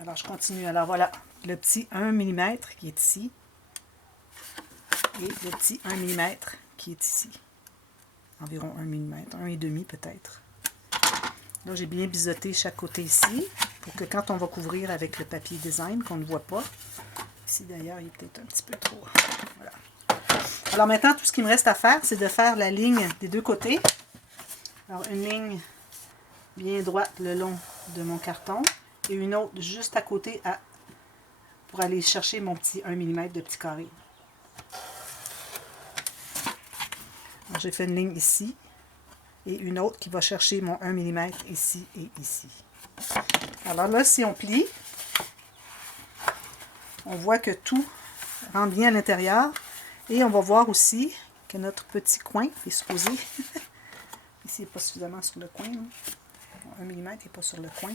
Alors, je continue. Alors, voilà, le petit 1 mm qui est ici. Et le petit 1 mm qui est ici. Environ 1 mm, 1,5 peut-être. Là, j'ai bien biseauté chaque côté ici, pour que quand on va couvrir avec le papier design, qu'on ne voit pas. Ici, d'ailleurs, il est peut-être un petit peu trop. Voilà. Alors maintenant, tout ce qu'il me reste à faire, c'est de faire la ligne des deux côtés. Alors, une ligne bien droite le long de mon carton et une autre juste à côté pour aller chercher mon petit 1 mm de petit carré. J'ai fait une ligne ici et une autre qui va chercher mon 1 mm ici et ici. Alors là, si on plie, on voit que tout rentre bien à l'intérieur et on va voir aussi que notre petit coin est supposé, ici il n'est pas suffisamment sur le coin, 1 mm n'est pas sur le coin,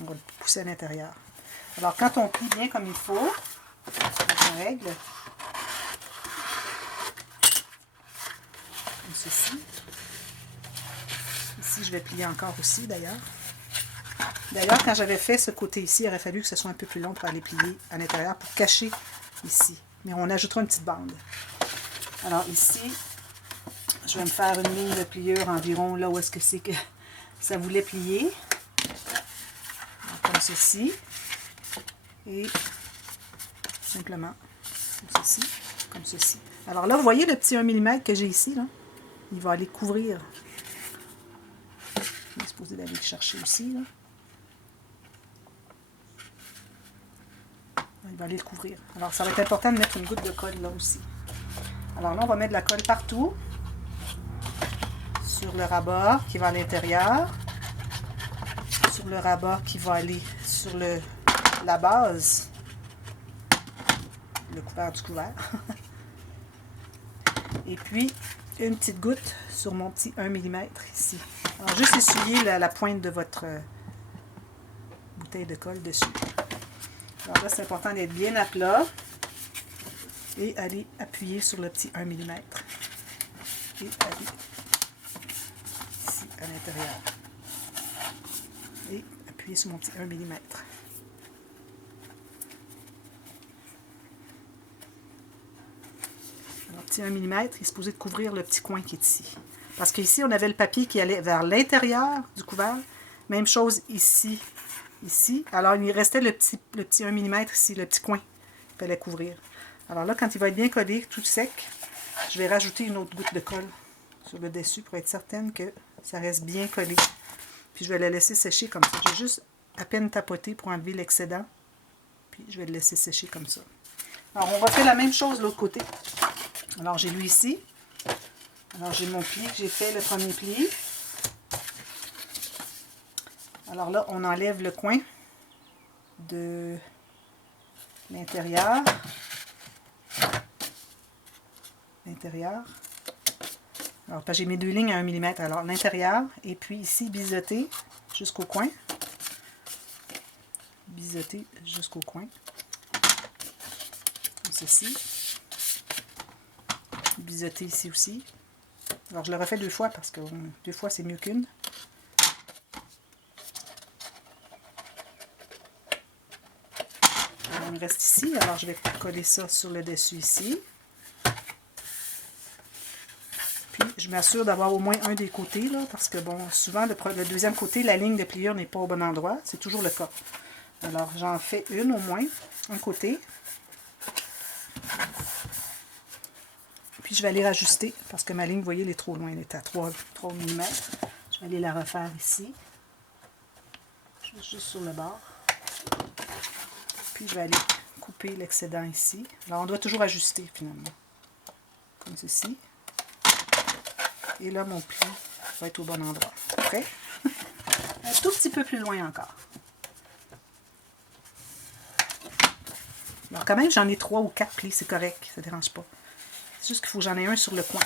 on va le pousser à l'intérieur. Alors quand on plie bien comme il faut, on règle, comme ceci. Ici je vais plier encore aussi d'ailleurs. D'ailleurs, quand j'avais fait ce côté ici, il aurait fallu que ce soit un peu plus long pour aller plier à l'intérieur, pour cacher ici. Mais on ajoutera une petite bande. Alors ici, je vais me faire une ligne de pliure environ là où est-ce que c'est que ça voulait plier. Alors, comme ceci. Et simplement comme ceci, comme ceci. Alors là, vous voyez le petit 1 mm que j'ai ici, là? Il va aller couvrir. Il est supposé d'aller le chercher aussi, là. Il va aller le couvrir. Alors, ça va être important de mettre une goutte de colle là aussi. Alors là, on va mettre de la colle partout. Sur le ras-bord qui va à l'intérieur. Sur le ras-bord qui va aller sur la base. Le couvert du couvert. Et puis, une petite goutte sur mon petit 1 mm ici. Alors, juste essuyer la pointe de votre bouteille de colle dessus. Alors là, c'est important d'être bien à plat et aller appuyer sur le petit 1 mm. Et aller ici à l'intérieur. Et appuyer sur mon petit 1 mm. Alors, petit 1 mm, il est supposé de couvrir le petit coin qui est ici. Parce qu'ici, on avait le papier qui allait vers l'intérieur du couvert. Même chose ici. Ici. Alors, il restait le petit 1 mm ici, le petit coin qu'il fallait couvrir. Alors là, quand il va être bien collé, tout sec, je vais rajouter une autre goutte de colle sur le dessus pour être certaine que ça reste bien collé. Puis je vais le laisser sécher comme ça. Je vais juste à peine tapoter pour enlever l'excédent. Puis je vais le laisser sécher comme ça. Alors, on va faire la même chose de l'autre côté. Alors, j'ai lui ici. Alors, j'ai mon pli que j'ai fait, le premier pli. Alors là, on enlève le coin de l'intérieur. Alors, j'ai mes deux lignes à 1 mm. Alors, l'intérieur, et puis ici, biseauter jusqu'au coin. Biseauter jusqu'au coin. Comme ceci. Biseauter ici aussi. Alors, je le refais deux fois parce que deux fois, c'est mieux qu'une. Alors, il me reste ici. Alors, je vais coller ça sur le dessus ici. Puis, je m'assure d'avoir au moins un des côtés, là, parce que, bon, souvent, le deuxième côté, la ligne de pliure n'est pas au bon endroit. C'est toujours le cas. Alors, j'en fais une au moins, un côté. Puis, je vais aller rajuster, parce que ma ligne, vous voyez, elle est trop loin. Elle est à 3 mm. Je vais aller la refaire ici. Juste sur le bord. Puis, je vais aller couper l'excédent ici. Alors, on doit toujours ajuster, finalement. Comme ceci. Et là, mon pli va être au bon endroit. Prêt? Un tout petit peu plus loin encore. Alors, quand même, j'en ai 3 ou 4 plis, c'est correct, ça ne dérange pas. C'est juste qu'il faut que j'en ai un sur le coin.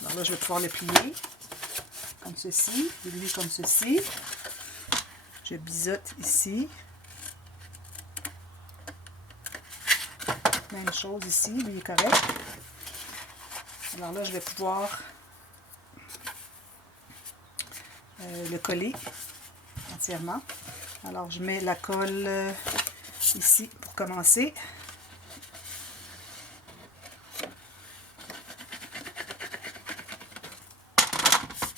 Alors là, je vais pouvoir le plier comme ceci, et lui comme ceci. Je biseaute ici. Même chose ici, lui est correct. Alors là, je vais pouvoir le coller entièrement. Alors, je mets la colle ici pour commencer.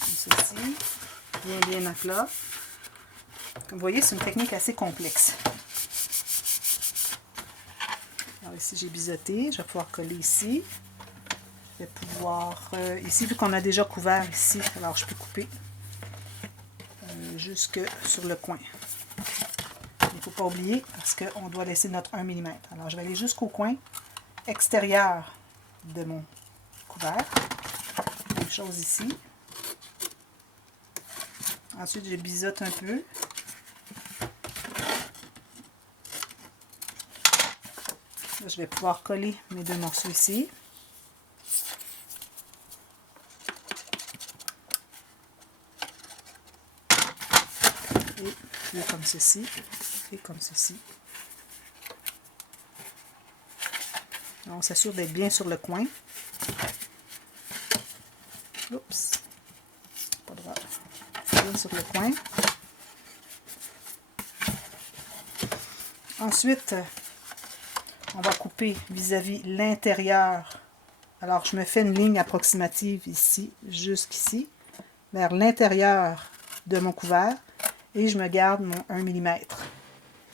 Comme ceci. Bien à plat. Comme vous voyez, c'est une technique assez complexe. Alors ici, j'ai biseauté. Je vais pouvoir coller ici. Je vais pouvoir... ici, vu qu'on a déjà couvert ici, alors je peux couper jusque sur le coin. Il ne faut pas oublier parce qu'on doit laisser notre 1 mm. Alors, je vais aller jusqu'au coin extérieur de mon couvert. Même chose ici. Ensuite, je biseaute un peu. Là, je vais pouvoir coller mes 2 morceaux ici. Et comme ceci. Et comme ceci. On s'assure d'être bien sur le coin. Oups. Pas droit. Bien sur le coin. Ensuite, on va couper vis-à-vis l'intérieur. Alors, je me fais une ligne approximative ici, jusqu'ici, vers l'intérieur de mon couvert. Et je me garde mon 1 mm.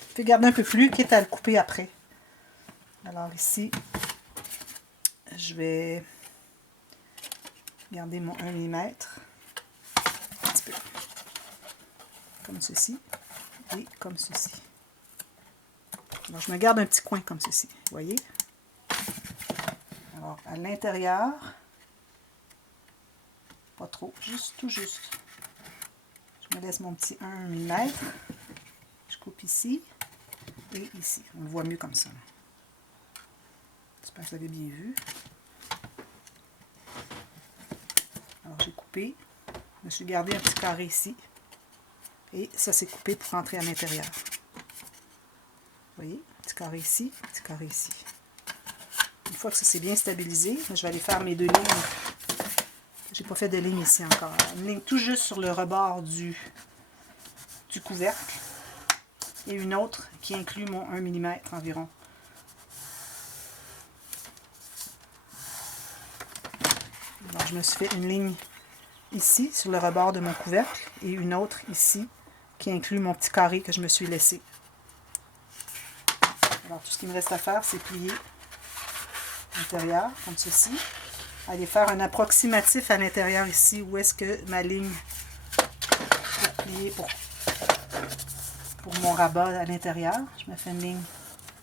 Je peux garder un peu plus, quitte à le couper après. Alors ici, je vais garder mon 1 mm. Un petit peu. Comme ceci. Et comme ceci. Alors, je me garde un petit coin comme ceci. Vous voyez? Alors, à l'intérieur, pas trop, juste tout juste. Je me laisse mon petit 1 mm. Je coupe ici et ici. On le voit mieux comme ça. J'espère que vous avez bien vu. Alors, j'ai coupé. Je me suis gardé un petit carré ici. Et ça s'est coupé pour rentrer à l'intérieur. Vous voyez? Petit carré ici, petit carré ici. Une fois que ça s'est bien stabilisé, je vais aller faire mes 2 lignes. J'ai pas fait de ligne ici encore. Une ligne tout juste sur le rebord du couvercle. Et une autre qui inclut mon 1 mm environ. Alors, je me suis fait une ligne ici sur le rebord de mon couvercle et une autre ici qui inclut mon petit carré que je me suis laissé. Alors, tout ce qu'il me reste à faire, c'est plier l'intérieur, comme ceci. Aller faire un approximatif à l'intérieur ici, où est-ce que ma ligne pour plier pour mon rabat à l'intérieur. Je me fais une ligne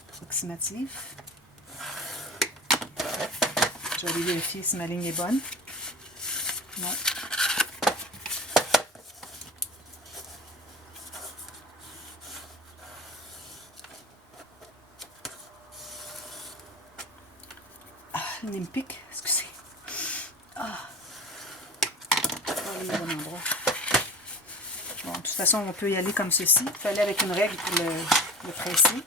approximative. Je vais aller vérifier si ma ligne est bonne. Non. Il me pique, excusez. Ah. Pas aller au bon endroit. Bon, de toute façon, on peut y aller comme ceci. Il fallait avec une règle pour le presser.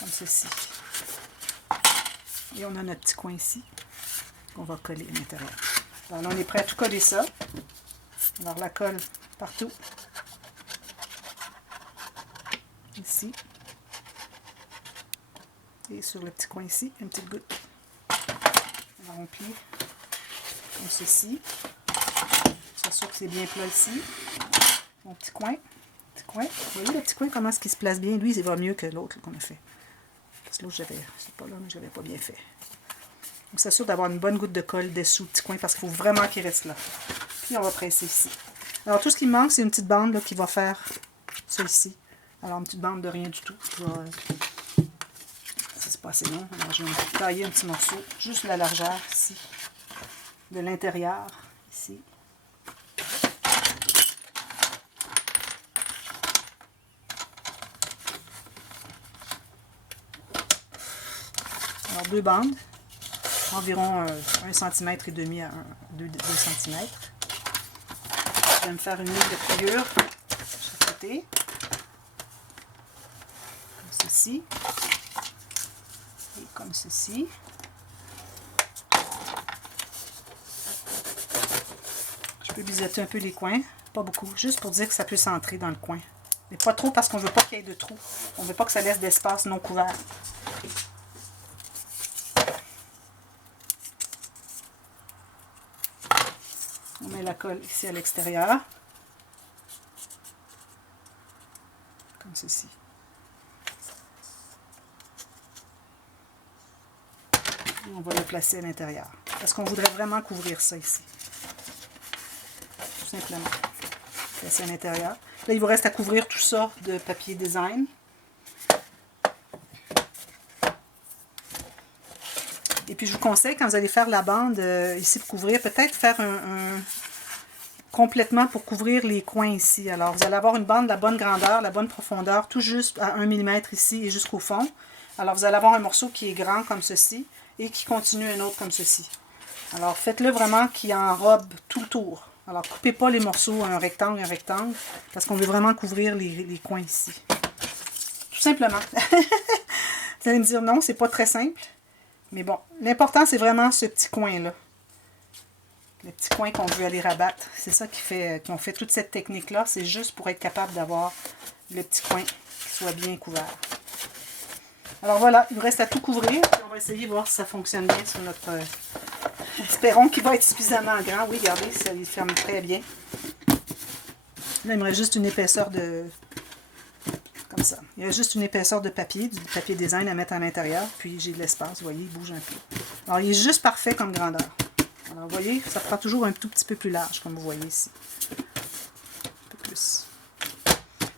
Comme ceci. Et on a notre petit coin ici qu'on va coller à l'intérieur. Alors là, on est prêt à tout coller ça. Alors la colle partout. Ici. Et sur le petit coin ici, une petite goutte. Alors on plie comme ceci. S'assure que c'est bien plat ici. Mon petit coin. Vous voyez le petit coin, comment est-ce qu'il se place bien? Lui, il va mieux que l'autre qu'on a fait. Parce que l'autre, c'est pas là, mais je l'avais pas bien fait. On s'assure d'avoir une bonne goutte de colle dessous le petit coin parce qu'il faut vraiment qu'il reste là. Puis on va presser ici. Alors tout ce qui me manque, c'est une petite bande là, qui va faire ça ici. Alors une petite bande de rien du tout. C'est pas assez long. Alors je vais me tailler un petit morceau, juste la largeur ici, de l'intérieur, ici. Alors 2 bandes, environ 1 cm et demi à 2 cm. Je vais me faire une ligne de pliure de chaque côté, comme ceci. Comme ceci. Je peux biseauter un peu les coins, pas beaucoup, juste pour dire que ça peut s'entrer dans le coin. Mais pas trop parce qu'on ne veut pas qu'il y ait de trous. On ne veut pas que ça laisse d'espace non couvert. On met la colle ici à l'extérieur. Comme ceci. Et on va le placer à l'intérieur. Parce qu'on voudrait vraiment couvrir ça ici. Tout simplement. Placer à l'intérieur. Là, il vous reste à couvrir tout ça de papier design. Et puis, je vous conseille, quand vous allez faire la bande ici pour couvrir, peut-être faire complètement pour couvrir les coins ici. Alors, vous allez avoir une bande de la bonne grandeur, la bonne profondeur, tout juste à 1 mm ici et jusqu'au fond. Alors, vous allez avoir un morceau qui est grand comme ceci et qui continue un autre comme ceci. Alors, faites-le vraiment qui enrobe tout le tour. Alors, coupez pas les morceaux un rectangle, parce qu'on veut vraiment couvrir les coins ici. Tout simplement. Vous allez me dire non, c'est pas très simple. Mais bon, l'important, c'est vraiment ce petit coin-là. Le petit coin qu'on veut aller rabattre. C'est ça qu'on fait toute cette technique-là. C'est juste pour être capable d'avoir le petit coin qui soit bien couvert. Alors voilà, il nous reste à tout couvrir. On va essayer de voir si ça fonctionne bien sur notre... espérons qu'il va être suffisamment grand. Oui, regardez, ça il ferme très bien. Là, il me reste juste une épaisseur de... comme ça. Il y a juste une épaisseur de papier, du papier design à mettre à l'intérieur. Puis j'ai de l'espace, vous voyez, il bouge un peu. Alors, il est juste parfait comme grandeur. Alors, vous voyez, ça prend toujours un tout petit peu plus large, comme vous voyez ici. Un peu plus.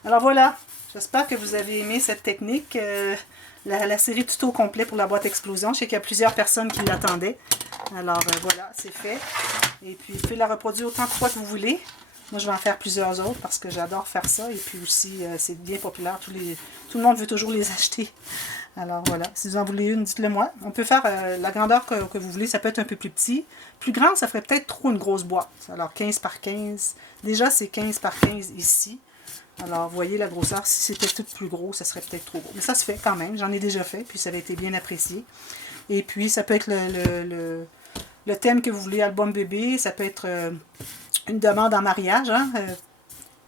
Alors voilà, j'espère que vous avez aimé cette technique. La série tuto complet pour la boîte explosion. Je sais qu'il y a plusieurs personnes qui l'attendaient. Alors voilà, c'est fait. Et puis, vous pouvez la reproduire autant de fois que vous voulez. Moi, je vais en faire plusieurs autres parce que j'adore faire ça. Et puis aussi, c'est bien populaire. Tout le monde veut toujours les acheter. Alors voilà, si vous en voulez une, dites-le moi. On peut faire la grandeur que vous voulez. Ça peut être un peu plus petit. Plus grand, ça ferait peut-être trop une grosse boîte. Alors 15 par 15. Déjà, c'est 15 par 15 ici. Alors, vous voyez la grosseur. Si c'était tout plus gros, ça serait peut-être trop gros. Mais ça se fait quand même. J'en ai déjà fait. Puis ça avait été bien apprécié. Et puis, ça peut être le thème que vous voulez, album bébé. Ça peut être... une demande en mariage, hein?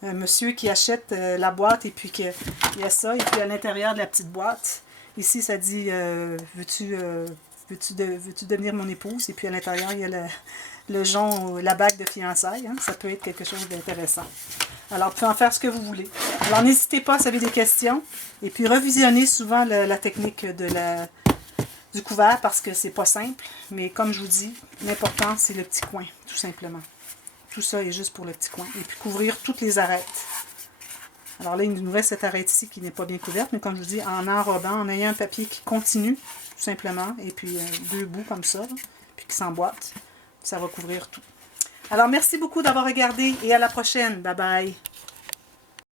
Un monsieur qui achète la boîte et puis qu'il y a ça, et puis à l'intérieur de la petite boîte, ici ça dit veux-tu devenir mon épouse, et puis à l'intérieur il y a le jonc, la bague de fiançailles, hein? Ça peut être quelque chose d'intéressant. Alors vous pouvez en faire ce que vous voulez. Alors n'hésitez pas si vous avez des questions, et puis revisionnez souvent la technique du couvert parce que c'est pas simple, mais comme je vous dis, l'important c'est le petit coin, tout simplement. Tout ça est juste pour le petit coin. Et puis couvrir toutes les arêtes. Alors là, il nous reste cette arête ici qui n'est pas bien couverte, mais comme je vous dis, en enrobant, en ayant un papier qui continue, tout simplement, et puis deux bouts comme ça, puis qui s'emboîte, ça va couvrir tout. Alors merci beaucoup d'avoir regardé et à la prochaine. Bye bye!